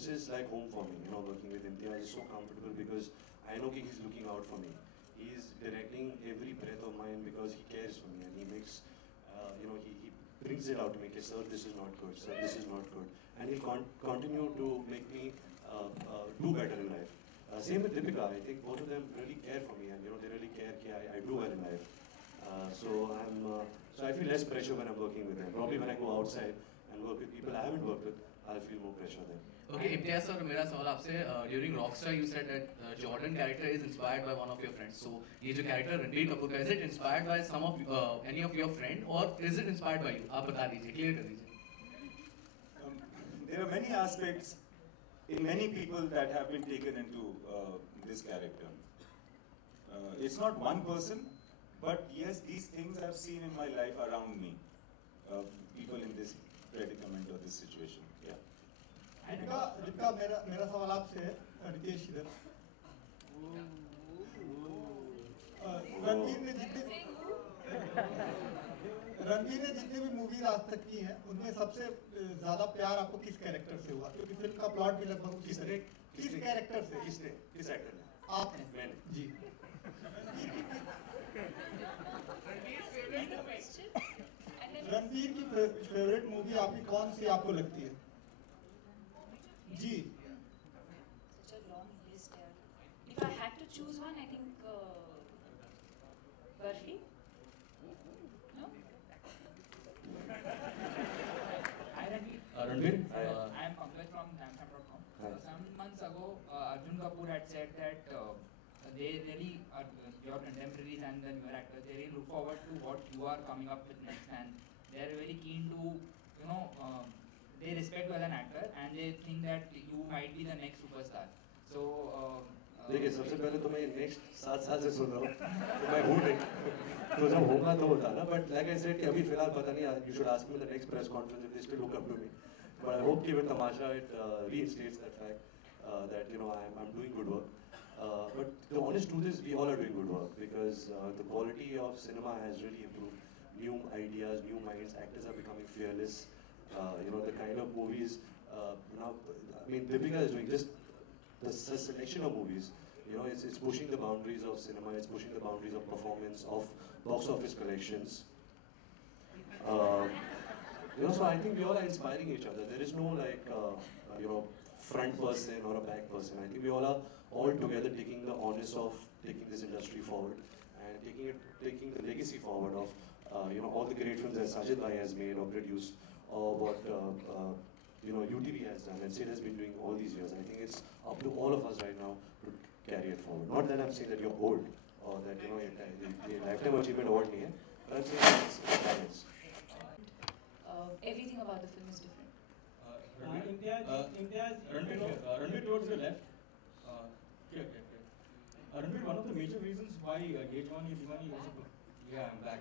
this is like home for me. You know, working with Imtiaz is so comfortable because I know he's looking out for me. He's directing every breath of mine because he cares for me and he makes, he brings it out to me. Okay, sir, this is not good. Sir, this is not good. And he'll continue to make me do better in life. Same with Deepika. I think both of them really care for me, and they really care that I do well in life. So I feel less pressure when I'm working with them. Probably when I go outside and work with people I haven't worked with, I'll feel more pressure then. Okay, Imtiaz sir, मेरा सवाल आपसे during Rockstar you said that Jordan character is inspired by one of your friends. So ये जो character Ranbir Kapoor का, is it inspired by some of any of your friend or is it inspired by you? आप बता दीजिए, clear कर दीजिए. There are many aspects in many people that have been taken into this character. It's not one person, but yes, these things I've seen in my life around me. People in this predicament or this situation. Yeah. Deepika मेरा सवाल आपसे है, रितेश इधर. रणबीर ने जितनी भी movies आज तक की हैं, उनमें सबसे ज्यादा प्यार आपको किस कैरेक्टर से हुआ? क्योंकि फिल्म का प्लॉट भी लगभग किस कैरेक्टर से? किस एक्टर ने? आपने. मैंने. जी. रणबीर की फेवरेट मूवी आपकी कौन सी आपको लगती है? जी. Such a long list here. If I had to choose one, I think Barfi. No? Hi Ranveer. Ranveer. I am Pankaj from Ramsam.com. Some months ago, Arjun Kapoor had said that they really are your contemporaries and the newer actors. They really look forward to what you are coming up with next, and they are very keen to, they respect you as an actor and they think that you might be the next superstar. So. देखिए, सबसे पहले तो मैं next 7 साल से सुन रहा हूँ, तो मैं हूँ नहीं, तो जब होगा तो होता ना. बट लाइक आई सेड कि अभी फिलहाल पता नहीं. You should ask me in the next press conference if they still look up to me. But I hope कि with Tamasha it reinstates that fact that I'm doing good work. But the honest truth is we all are doing good work because the quality of cinema has really improved. New ideas, new minds, actors are becoming fearless. The kind of movies now. I mean, Deepika is doing just the selection of movies. It's pushing the boundaries of cinema. It's pushing the boundaries of performance, of box office collections. So I think we all are inspiring each other. There is no front person or a back person. I think we all are together taking the onus of taking this industry forward and taking the legacy forward of all the great films that Sajid Bhai has made or produced, or what UTV has done and Sid has been doing all these years. I think it's up to all of us right now to carry it forward. Not that I'm saying that you're old or that the lifetime achievement award nahi hai, but I'm saying it's balance. Everything about the film is different. Ranveer towards your left. Ranveer, one of the major reasons why Ye Jawani Hai Deewani was I'm back.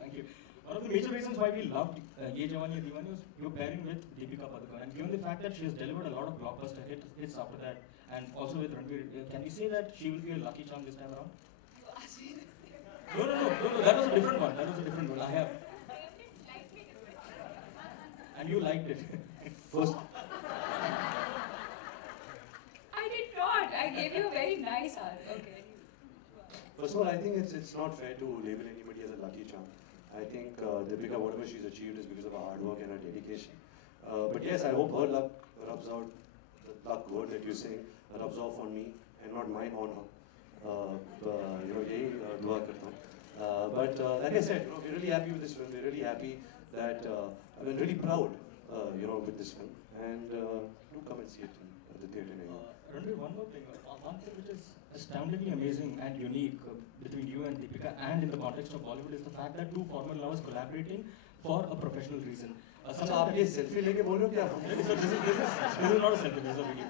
Thank you. One of the major reasons why we loved Ye Jawani Hai Deewani was your pairing with Deepika Padukone, and given the fact that she has delivered a lot of blockbuster hits after that, and also with Ranveer, can we say that she will be a lucky charm this time around? You asked me the same. No, that was a different one. I have. And you liked it. First. I did not. I gave you a very nice answer. Okay. First of all, I think it's not fair to label anybody as a lucky charm. I think Deepika, whatever she's achieved is because of her hard work and her dedication. But yes, I hope her luck rubs out, the luck word that you're saying, rubs off on me and not mine on her. यही दुआ करता हूँ. But like I said, we're really happy with this film. We're really happy that, really proud, with this film. And do come and see it at the theatre. Ranveer, one more thing. One thing which is astoundingly amazing and unique between you and Deepika and in the context of Bollywood is the fact that two former lovers collaborating for a professional reason. अच्छा आप ये selfie लेके बोल रहे हो क्या? This is not a selfie. This is a video.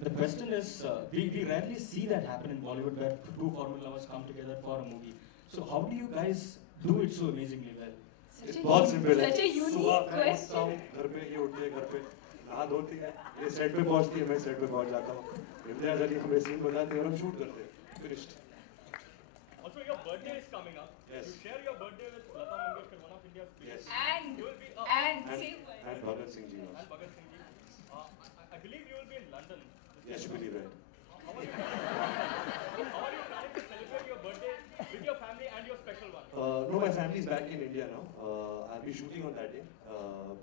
The question is, we rarely see that happen in Bollywood where two former lovers come together for a movie. So how do you guys do it so amazingly well? बहुत simple है. Such a unique question. घर पे ये उठती है, घर पे नहा धोती है, ये सेट पे पहुंचती है, मैं सेट पे पहुंच जाता हूँ. इम्तियाज अली हमें सीन बताते हैं और हम शूट करते हैं. Finished. Also, your birthday is coming up. Yes. You share your birthday with Lata Mangeshkar, one of India's Yes. And you will be and same and Bhagat Singh ji. and Bhagat Singh ji. Yes, you believe it. How are you planning to celebrate your birthday with your family and your special one? No, my family's back in India now. I'll be shooting on that day.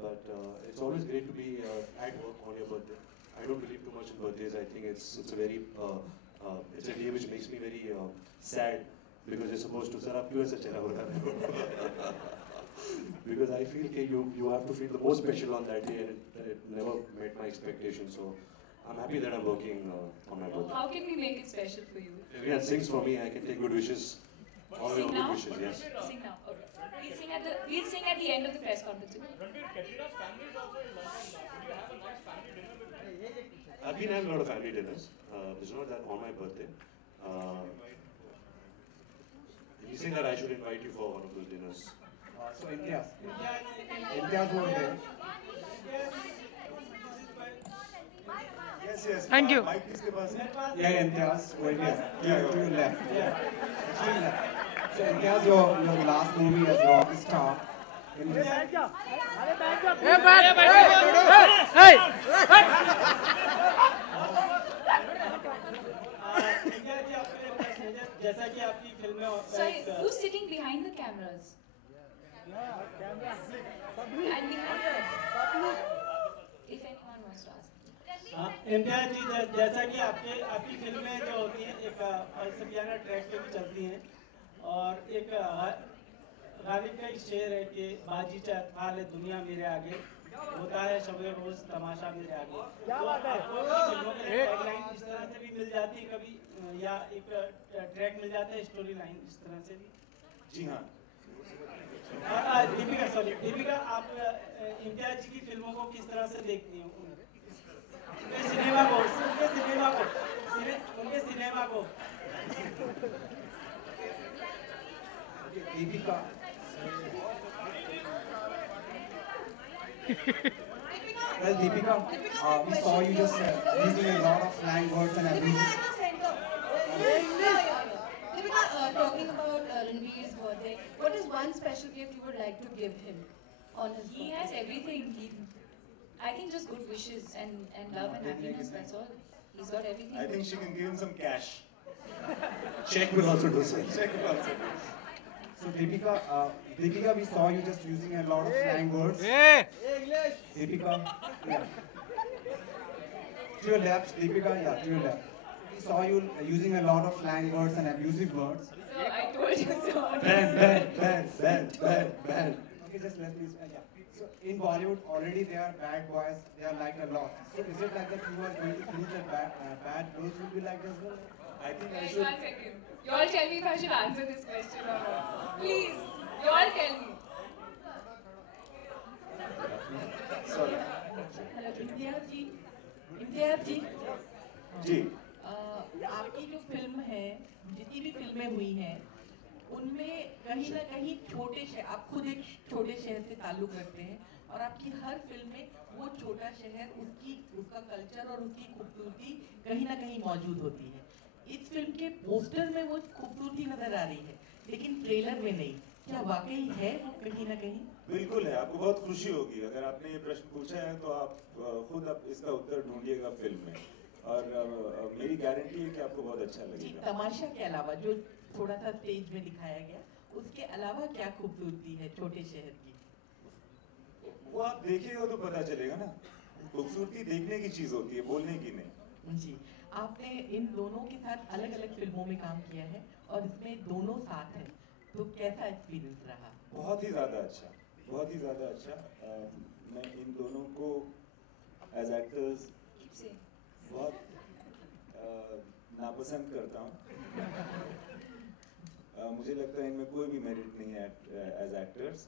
But it's always great to be at work on your birthday. I don't believe too much in birthdays. I think it's a very it's a day which makes me very sad because you're supposed to. Sir, आप क्यों ऐसा चेहरा बना रहे हो? Because I feel that you have to feel the most special on that day, and it never met my expectations. So I'm happy that I'm working on my birthday. How can we make it special for you? Everyone sings for me. I can take good wishes. All your Sing good now? wishes, yes. Sing now. Okay. We'll sing at the end of the press conference. Ranveer, Katrina's family is also in London now. Did you have a nice family dinner with them? I've been having a lot of family dinners. It's not that on my birthday. He's saying that I should invite you for one of those dinners. So Imtiaz over here. Yes, yes. Thank you. Mike किसके पास है? Yeah, Imtiaz over here. Yeah, To your left. So Imtiaz, your last movie as rock star. जैसा कि आपकी film में Sorry, who's sitting behind the cameras? And behind the if anyone wants to ask. Imtiaz जी जैसा कि आपकी फिल्में जो होती हैं एक फलसफियाना ट्रैक पे भी चलती हैं और एक गालिब का एक शेर है कि बाजी चाल है दुनिया मेरे आगे होता है शबे रोज तमाशा मेरे आगे तो आपको फिल्मों में टैगलाइन इस तरह से भी मिल जाती है कभी या एक ट्रैक मिल जाता है स्टोरी लाइन इस तरह से भी जी हाँ दीपिका आप इम्तियाज जी की फिल्मों को किस तरह से देखती हैं उनके सिनेमा को Deepika. Well, Deepika, we saw you just using a lot of slang words and abuse. Deepika, talking about Ranveer's birthday, what is one special gift you would like to give him on his birthday? He has everything. I think just good wishes and love and happiness, that's all. He's got everything. I think she can give him some cash. Check will also do so. Check will also do. So Deepika, we saw you just using a lot of slang words. Deepika, yeah. To your left, Deepika, yeah, to your left. We saw you using a lot of slang words and abusive words. So I told you so. Ban. Okay, just let me, yeah. So in Bollywood, already there are bad boys, they are liked a lot. So is it like that you are going to finish that bad girls will be liked as well? I think I Wait should. 1 second. You all tell me if I should answer this question or not. Please, you all tell me. Sorry. Hello, Imtiaz जी जी आपकी जो film है जितनी भी फिल्में हुई हैं उनमें कहीं ना कहीं छोटे शहर आप खुद एक छोटे शहर से ताल्लुक रखते हैं और आपकी हर फिल्म में वो छोटा शहर उसका कल्चर और उसकी खूबसूरती कहीं ना कहीं मौजूद होती है इस फिल्म के पोस्टर में वो खूबसूरती नजर आ रही है लेकिन ट्रेलर में नहीं क्या वाकई है वो कहीं ना कहीं बिल्कुल है आपको बहुत खुशी होगी अगर आपने ये प्रश्न पूछा है तो आप खुद इसका उत्तर ढूंढिएगा फिल्म में और मेरी गारंटी है कि आपको बहुत अच्छा जी लगेगा तमाशा के अलावा जो थोड़ा सा स्टेज में दिखाया गया उसके अलावा क्या खूबसूरती है छोटे शहर की वो आप देखिएगा तो पता चलेगा ना खूबसूरती देखने की चीज होती है बोलने की नहीं जी आपने इन दोनों के साथ अलग अलग फिल्मों में काम किया है और इसमें दोनों साथ हैं तो कैसा एक्सपीरियंस रहा बहुत ही ज्यादा अच्छा मैं इन दोनों को एज एक्टर्स बहुत नापसंद करता हूँ मुझे लगता है इनमें कोई भी मेरिट नहीं है एज एक्टर्स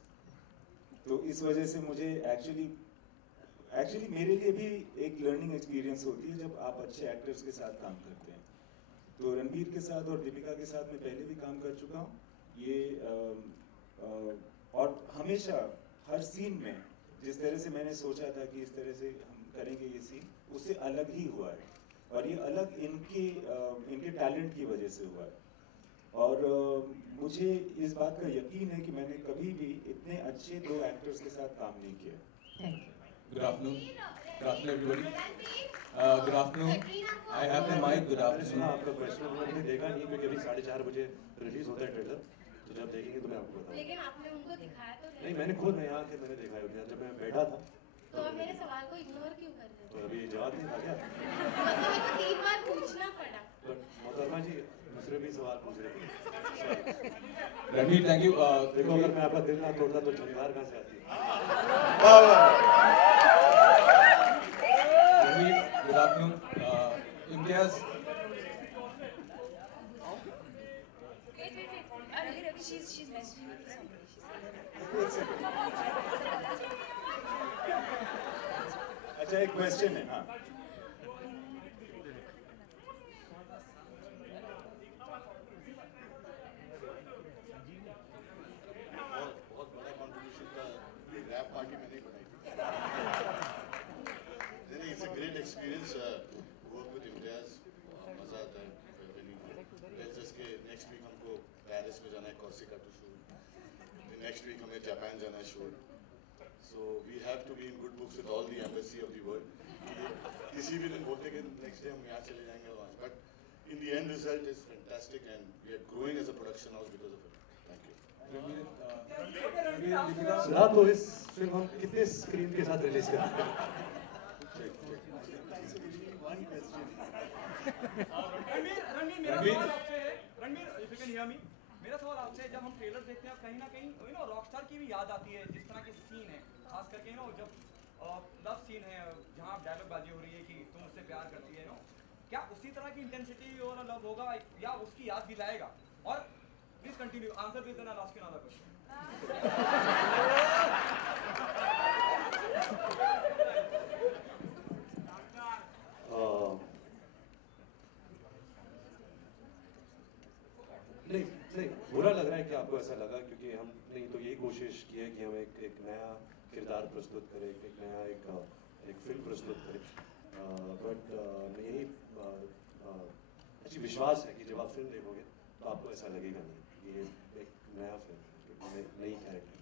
तो इस वजह से मुझे एक्चुअली मेरे लिए भी एक लर्निंग एक्सपीरियंस होती है जब आप अच्छे एक्टर्स के साथ काम करते हैं तो रणबीर के साथ और दीपिका के साथ मैं पहले भी काम कर चुका हूँ ये और हमेशा हर सीन में जिस तरह से मैंने सोचा था कि इस तरह से हम करेंगे ये सीन उससे अलग ही हुआ है और ये अलग इनके टैलेंट की वजह से हुआ है और मुझे इस बात का यकीन है कि मैंने कभी भी इतने अच्छे दो एक्टर्स के साथ काम नहीं किया thank you Good afternoon, everybody. Good afternoon. I have the mic. Good मैंने सुना afternoon. आपका क्वेश्चन, मैंने देखा नहीं क्योंकि अभी 4:30 बजे रिलीज होता है ट्रेलर, तो जब देखेंगे तो मैं आपको बताऊंगा। लेकिन आपने उनको दिखाया तो नहीं, मैंने खुद मैं यहाँ आके मैंने देखा है, जब मैं बैठा था तो आप मेरे सवाल को इग्नोर क्यों कर रहे तो अभी जवाब नहीं था क्या? तो मेरे को 3 बार पूछना पड़ा। बट मोहतरमा जी दूसरे भी सवाल पूछ रहे थे। Ranveer, thank you. देखो अगर मैं आपका दिल ना तोड़ता तो जमींदार कहाँ से आती है? Ranveer, good afternoon. Imtiaz, Wait. She's messaging me somebody. अच्छा एक क्वेश्चन है हाँ बहुत बड़ा कंट्रीब्यूशन था रैप पार्टी मैंने ही बनाई थी it's a great experience work with Imtiaz मजा आता है टेल्स के नेक्स्ट वीक हमको पेरिस में जाना है Corsica to shoot next week हमें जापान जाना है shoot so we have to be in good books with all the embassy of the world किसी भी दिन बोलते कि नेक्स्ट डे हम यहाँ चले जाएंगे but in the end result is fantastic and we are growing as a production house because of it thank you सुना तो इस फिल्म हम कितने स्क्रीन के साथ रिलीज करेंगे? Ranveer, if you can hear me, मेरा सवाल आपसे जब हम ट्रेलर देखते हैं कहीं ना कहीं रॉकस्टार की भी याद आती है जिस तरह के सीन है खास करके जब लव सीन है जहाँ डायलॉग बाजी हो रही है कि तुम मुझसे प्यार करती है क्या उसी तरह की इंटेंसिटी और लव होगा या उसकी याद दिलाएगा और please continue answer please then I ask you another question नहीं बुरा लग रहा है कि आपको ऐसा लगा क्योंकि हम नहीं तो यही कोशिश की है कि हम एक नया किरदार प्रस्तुत करें, एक नया एक फिल्म प्रस्तुत करें, बट यही अच्छी विश्वास है कि जब आप फिल्म देखोगे तो आपको ऐसा लगेगा नहीं, ये एक नया फिल्म, एक नई कैरेक्टर।